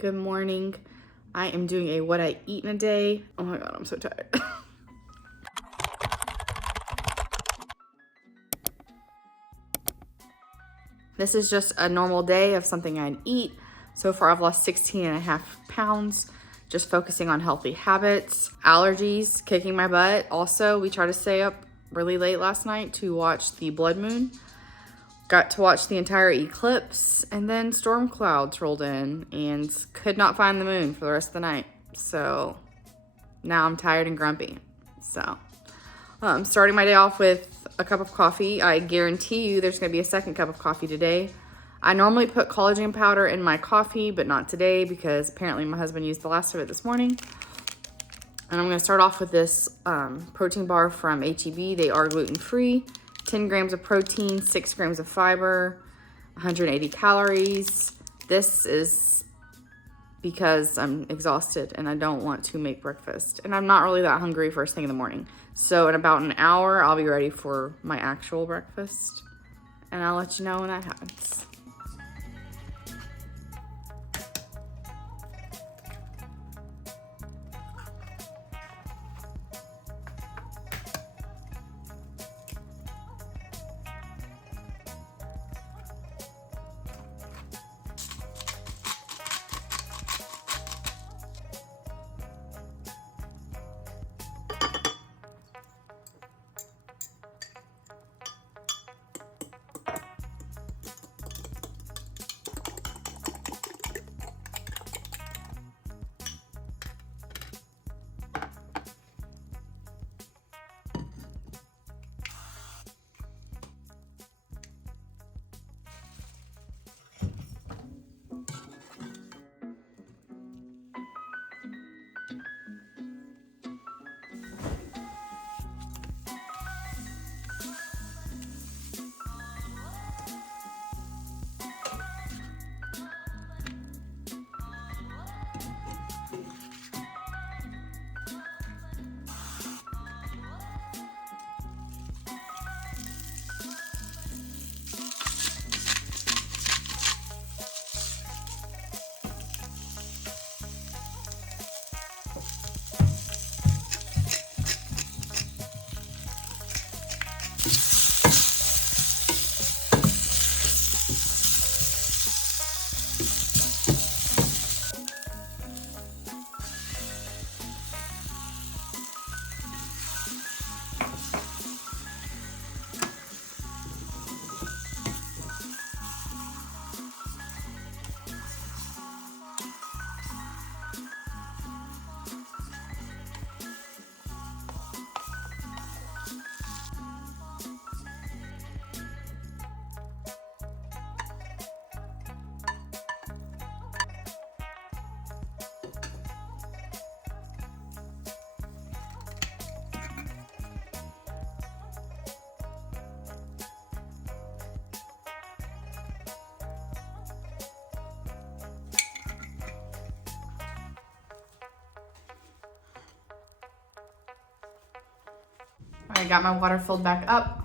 Good morning. I am doing a what I eat in a day. Oh my God, I'm so tired. This is just a normal day of something I'd eat. So far I've lost 16.5 pounds, just focusing on healthy habits. Allergies kicking my butt. Also, we tried to stay up really late last night to watch the blood moon. Got to watch the entire eclipse, and then storm clouds rolled in and could not find the moon for the rest of the night. So now I'm tired and grumpy. So starting my day off with a cup of coffee. I guarantee you there's gonna be a second cup of coffee today. I normally put collagen powder in my coffee, but not today because apparently my husband used the last of it this morning. And I'm gonna start off with this protein bar from HEB. They are gluten-free. 10 grams of protein, 6 grams of fiber, 180 calories. This is because I'm exhausted and I don't want to make breakfast. And I'm not really that hungry first thing in the morning. So in about an hour, I'll be ready for my actual breakfast. And I'll let you know when that happens. I got my water filled back up.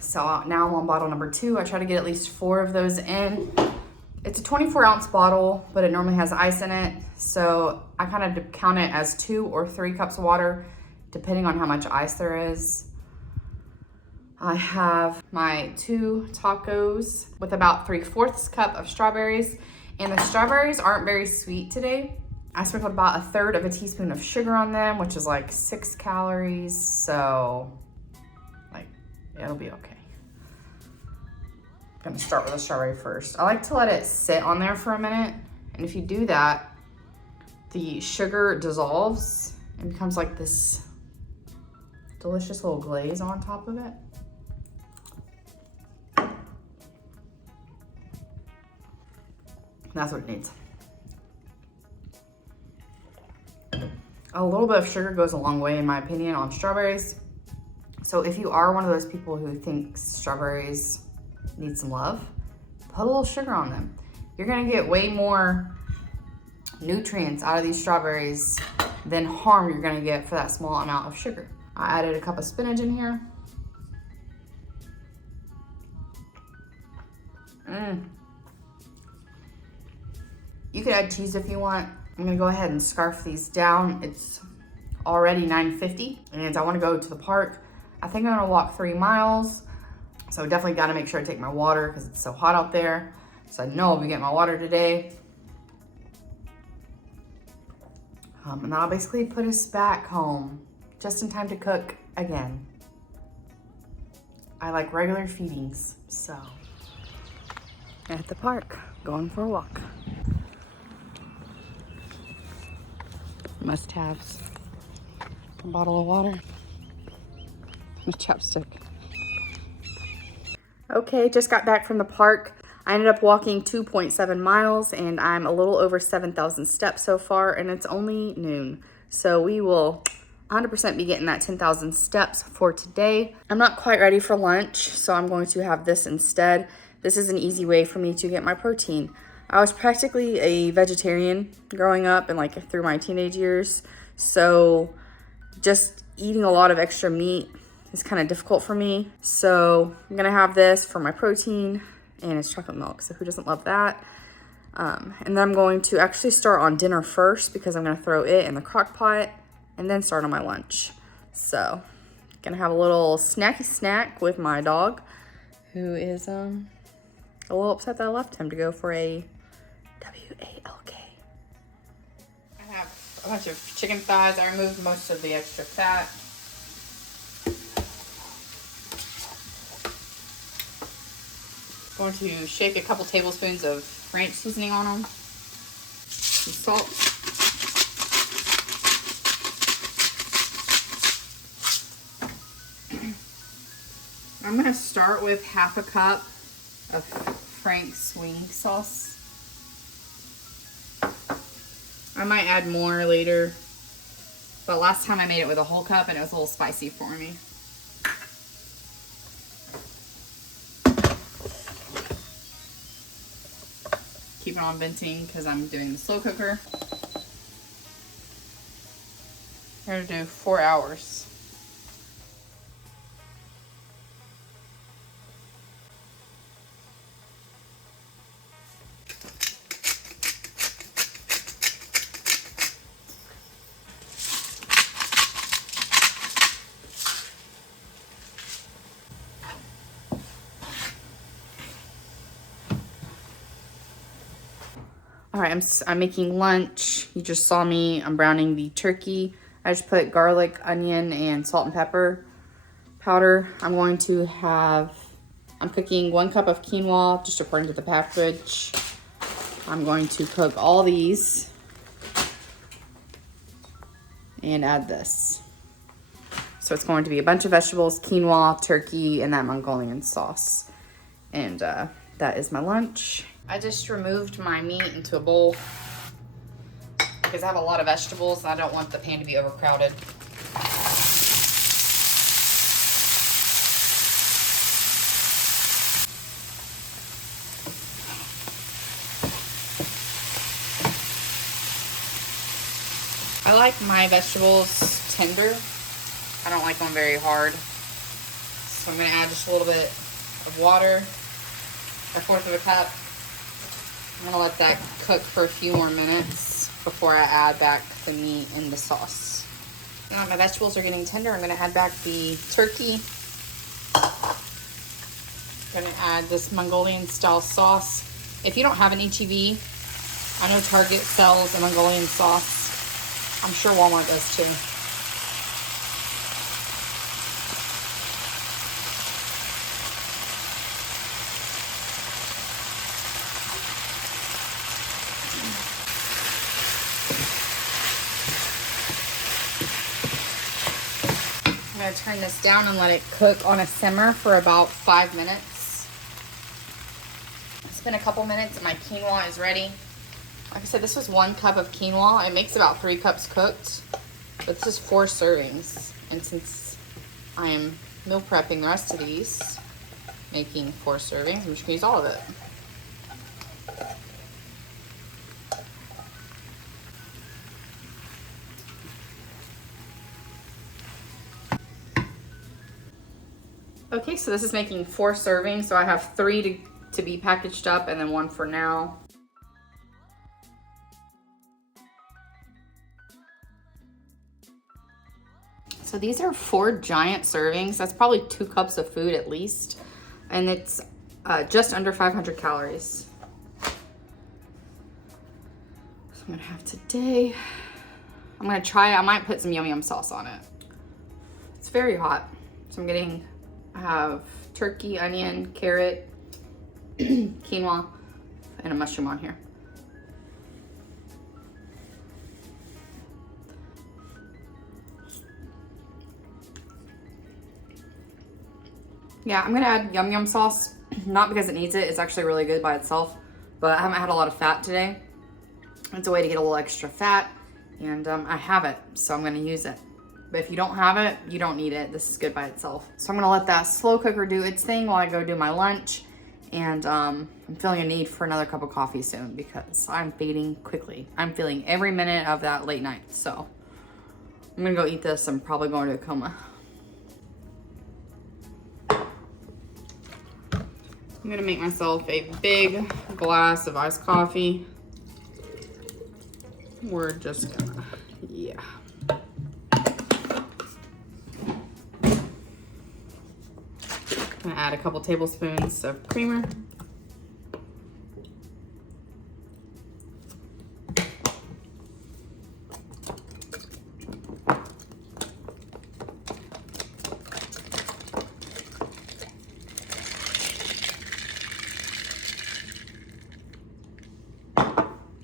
So now I'm on bottle number 2. I try to get at least 4 of those in. It's a 24-ounce bottle, but it normally has ice in it. So I kind of count it as 2 or 3 cups of water, depending on how much ice there is. I have my 2 tacos with about 3/4 cup of strawberries. And the strawberries aren't very sweet today. I sprinkled about 1/3 teaspoon of sugar on them, which is like 6 calories. So like, it'll be okay. I'm gonna start with the strawberry first. I like to let it sit on there for a minute. And if you do that, the sugar dissolves and becomes like this delicious little glaze on top of it. That's what it needs. A little bit of sugar goes a long way, in my opinion, on strawberries. So if you are one of those people who thinks strawberries need some love, put a little sugar on them. You're gonna get way more nutrients out of these strawberries than harm you're gonna get for that small amount of sugar. I added a cup of spinach in here. You can add cheese if you want. I'm gonna go ahead and scarf these down. It's already 9:50 and I wanna go to the park. I think I'm gonna walk 3 miles. So definitely gotta make sure I take my water because it's so hot out there. So I know I'll be getting my water today. And that'll basically put us back home just in time to cook again. I like regular feedings, so. At the park, going for a walk. Must-haves. A bottle of water. And a chapstick. Okay, just got back from the park. I ended up walking 2.7 miles and I'm a little over 7,000 steps so far and it's only noon. So we will 100% be getting that 10,000 steps for today. I'm not quite ready for lunch, so I'm going to have this instead. This is an easy way for me to get my protein. I was practically a vegetarian growing up and like through my teenage years. So just eating a lot of extra meat is kind of difficult for me. So I'm gonna have this for my protein and it's chocolate milk. So who doesn't love that? And then I'm going to actually start on dinner first because I'm gonna throw it in the crock pot and then start on my lunch. So gonna have a little snacky snack with my dog who is a little upset that I left him to go for a WALK. I have a bunch of chicken thighs. I removed most of the extra fat. Going to shake a couple tablespoons of ranch seasoning on them. Some salt. I'm gonna start with half a cup of Frank's wing sauce. I might add more later, but last time I made it with a whole cup and it was a little spicy for me. Keep it on venting because I'm doing the slow cooker. We're gonna do 4 hours. All right, I'm making lunch. You just saw me. I'm browning the turkey. I just put garlic, onion, and salt and pepper powder. I'm cooking 1 cup of quinoa, just according to the package. I'm going to cook all these and add this. So it's going to be a bunch of vegetables, quinoa, turkey, and that Mongolian sauce. And that is my lunch. I just removed my meat into a bowl because I have a lot of vegetables and I don't want the pan to be overcrowded. I like my vegetables tender. I don't like them very hard. So I'm gonna add just a little bit of water, 1/4 of a cup. I'm gonna let that cook for a few more minutes before I add back the meat and the sauce. Now my vegetables are getting tender, I'm gonna add back the turkey. I'm gonna add this Mongolian style sauce. If you don't have an HEB, I know Target sells a Mongolian sauce. I'm sure Walmart does too. I'm going to turn this down and let it cook on a simmer for about 5 minutes. It's been a couple minutes and my quinoa is ready. Like I said, this was 1 cup of quinoa. It makes about 3 cups cooked, but this is 4 servings. And since I am meal prepping the rest of these, making 4 servings, I'm just going to use all of it. Okay, so this is making 4 servings. So I have 3 to be packaged up and then 1 for now. So these are 4 giant servings. That's probably 2 cups of food at least. And it's just under 500 calories. So I'm gonna have today. I'm gonna try it. I might put some yum yum sauce on it. It's very hot. So I have turkey, onion, carrot, quinoa, and a mushroom on here. Yeah, I'm gonna add yum yum sauce, not because it needs it, it's actually really good by itself, but I haven't had a lot of fat today. It's a way to get a little extra fat, and I have it, so I'm gonna use it. But if you don't have it, you don't need it. This is good by itself. So I'm gonna let that slow cooker do its thing while I go do my lunch, and I'm feeling a need for another cup of coffee soon because I'm fading quickly. I'm feeling every minute of that late night, so I'm gonna go eat this. I'm probably going to a coma. I'm gonna make myself a big glass of iced coffee. We're just gonna, yeah. I'm gonna add a couple tablespoons of creamer.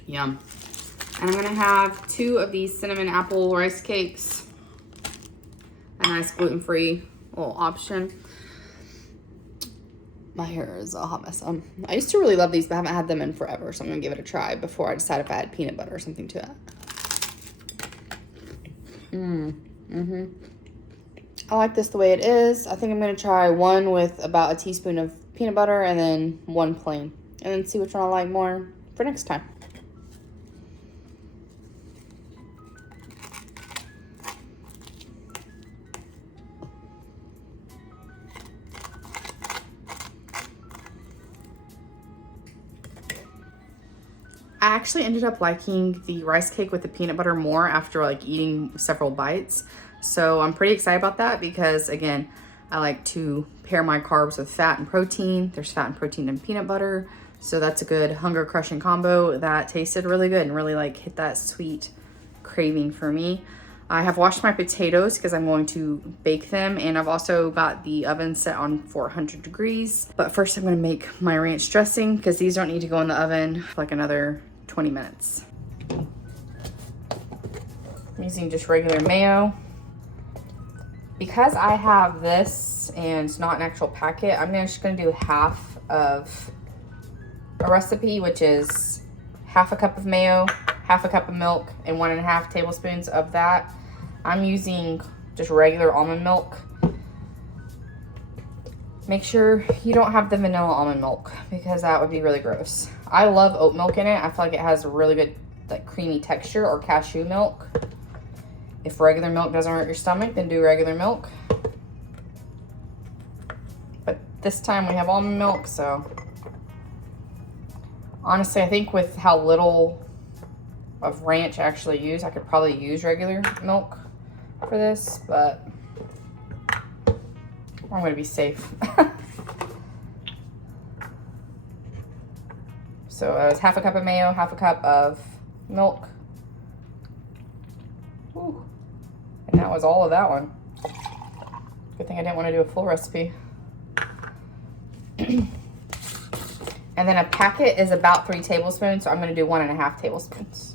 Yum. And I'm gonna have 2 of these cinnamon apple rice cakes. A nice gluten-free little option. My hair is a hot mess. I used to really love these, but I haven't had them in forever, so I'm gonna give it a try before I decide if I add peanut butter or something to it. I like this the way it is. I think I'm gonna try one with about a teaspoon of peanut butter and then one plain, and then see which one I like more for next time. I actually ended up liking the rice cake with the peanut butter more after like eating several bites. So I'm pretty excited about that because again, I like to pair my carbs with fat and protein. There's fat and protein in peanut butter. So that's a good hunger crushing combo that tasted really good and really like hit that sweet craving for me. I have washed my potatoes because I'm going to bake them, and I've also got the oven set on 400 degrees. But first I'm gonna make my ranch dressing because these don't need to go in the oven for like another 20 minutes. I'm using just regular mayo. Because I have this and it's not an actual packet, I'm just gonna do half of a recipe, which is half a cup of mayo, half a cup of milk, and 1.5 tablespoons of that. I'm using just regular almond milk. Make sure you don't have the vanilla almond milk because that would be really gross. I love oat milk in it. I feel like it has a really good like creamy texture, or cashew milk. If regular milk doesn't hurt your stomach, then do regular milk. But this time we have almond milk, so honestly, I think with how little of ranch I actually use, I could probably use regular milk for this, but I'm gonna be safe. So it was half a cup of mayo, half a cup of milk. Ooh. And that was all of that one. Good thing I didn't want to do a full recipe. And then a packet is about 3 tablespoons, so I'm gonna do 1.5 tablespoons.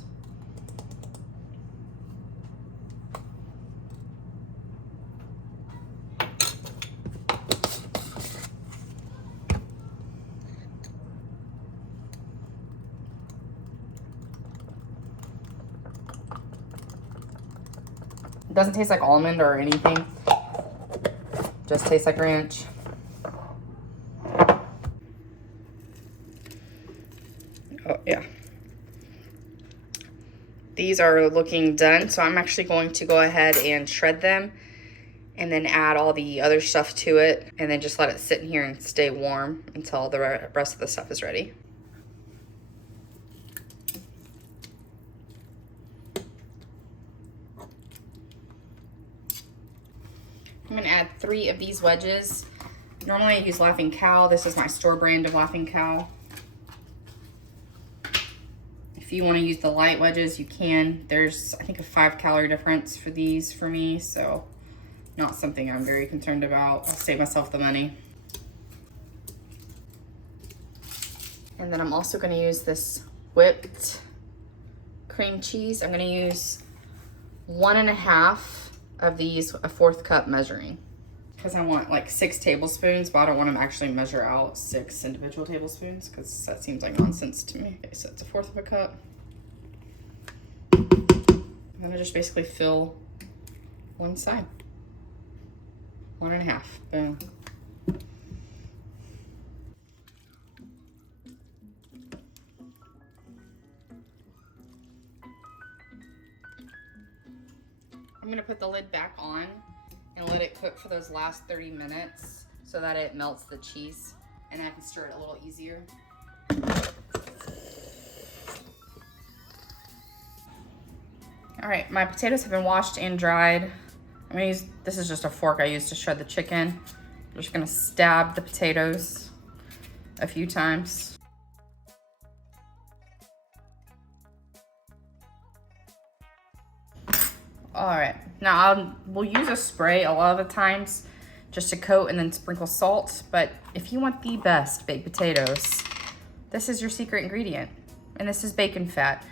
It doesn't taste like almond or anything. Just tastes like ranch. Oh, yeah. These are looking done, so I'm actually going to go ahead and shred them and then add all the other stuff to it and then just let it sit in here and stay warm until the rest of the stuff is ready. I'm gonna add 3 of these wedges. Normally I use Laughing Cow. This is my store brand of Laughing Cow. If you want to use the light wedges, you can. There's, I think, a 5-calorie difference for these for me, so not something I'm very concerned about. I'll save myself the money. And then I'm also going to use this whipped cream cheese. I'm going to use 1.5 of these, a 1/4 cup measuring, because I want like 6 tablespoons, but I don't want to actually measure out 6 individual tablespoons because that seems like nonsense to me. Okay, so it's a 1/4 of a cup. I'm gonna just basically fill one side. 1.5, boom. I'm gonna put the lid back on and let it cook for those last 30 minutes so that it melts the cheese and I can stir it a little easier. All right, my potatoes have been washed and dried. I'm gonna use, this is just a fork I use to shred the chicken. I'm just gonna stab the potatoes a few times. All right, now we'll use a spray a lot of the times just to coat and then sprinkle salt, but if you want the best baked potatoes, this is your secret ingredient, and this is bacon fat.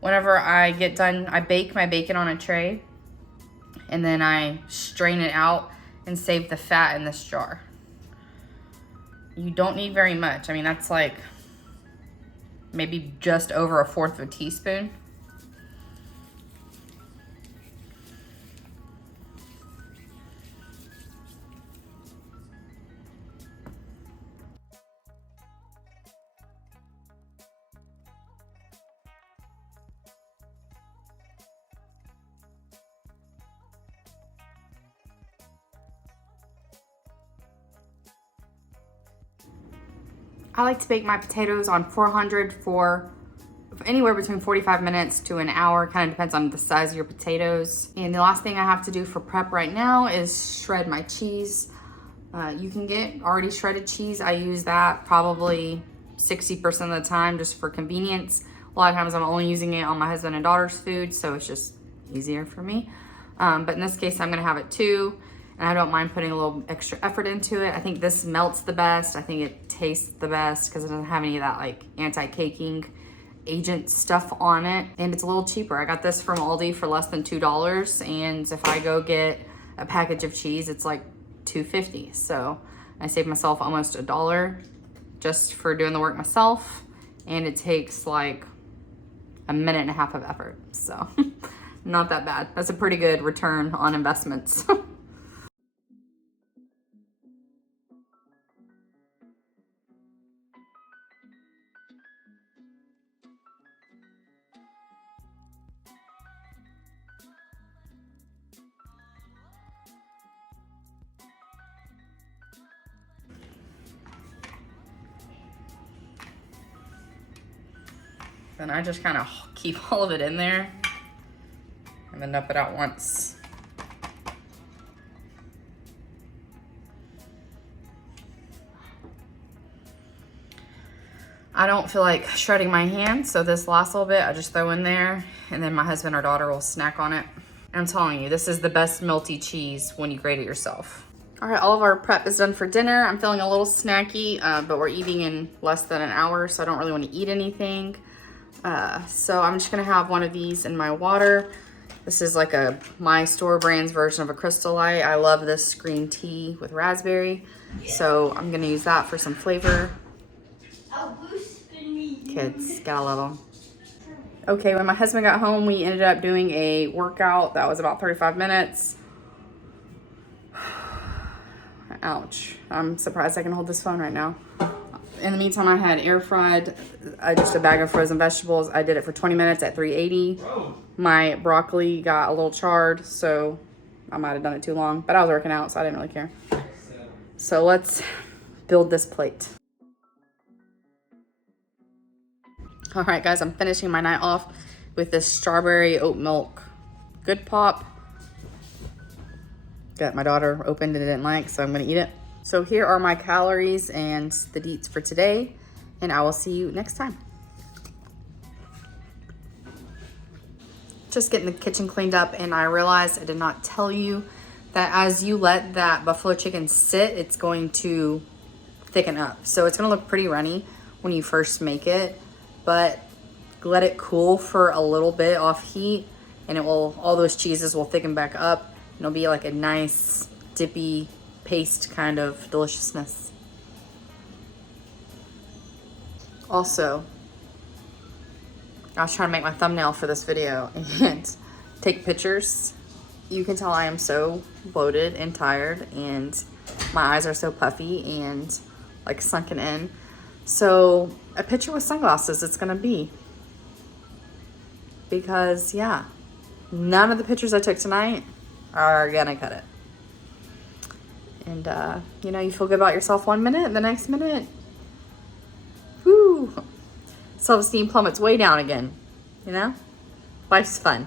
Whenever I get done, I bake my bacon on a tray, and then I strain it out and save the fat in this jar. You don't need very much. I mean, that's like maybe just over 1/4 of a teaspoon. I like to bake my potatoes on 400 for anywhere between 45 minutes to an hour, kind of depends on the size of your potatoes. And the last thing I have to do for prep right now is shred my cheese. You can get already shredded cheese. I use that probably 60% of the time just for convenience. A lot of times I'm only using it on my husband and daughter's food, so it's just easier for me. But in this case, I'm gonna have it too. And I don't mind putting a little extra effort into it. I think this melts the best. I think it tastes the best because it doesn't have any of that like anti-caking agent stuff on it. And it's a little cheaper. I got this from Aldi for less than $2. And if I go get a package of cheese, it's like $2.50. So I saved myself almost $1 just for doing the work myself. And it takes like 1.5 minutes of effort. So not that bad. That's a pretty good return on investments. Then I just kind of keep all of it in there and then dump it out once. I don't feel like shredding my hand, so this last little bit I just throw in there, and then my husband or daughter will snack on it. And I'm telling you, this is the best melty cheese when you grate it yourself. All right, all of our prep is done for dinner. I'm feeling a little snacky, but we're eating in less than an hour, so I don't really want to eat anything. So I'm just gonna have one of these in my water. This is like my store brand's version of a Crystal Light. I love this green tea with raspberry. So I'm gonna use that for some flavor. Kids, gotta love them. Okay, when my husband got home, we ended up doing a workout that was about 35 minutes. Ouch, I'm surprised I can hold this phone right now. In the meantime, I had air fried just a bag of frozen vegetables. I did it for 20 minutes at 380. My broccoli got a little charred, so I might have done it too long, but I was working out, so I didn't really care. So let's build this plate. All right, guys, I'm finishing my night off with this strawberry oat milk good pop. that my daughter opened and didn't like, so I'm gonna eat it. So here are my calories and the deets for today, and I will see you next time. Just getting the kitchen cleaned up, and I realized I did not tell you that as you let that buffalo chicken sit, it's going to thicken up. So it's gonna look pretty runny when you first make it, but let it cool for a little bit off heat, and it will, all those cheeses will thicken back up, and it'll be like a nice dippy paste kind of deliciousness. Also, I was trying to make my thumbnail for this video and take pictures. You can tell I am so bloated and tired, and my eyes are so puffy and like sunken in. So a picture with sunglasses it's gonna be. Because yeah, none of the pictures I took tonight are gonna cut it. And you know, you feel good about yourself 1 minute, the next minute, whoo, self-esteem plummets way down again, you know? Life's fun.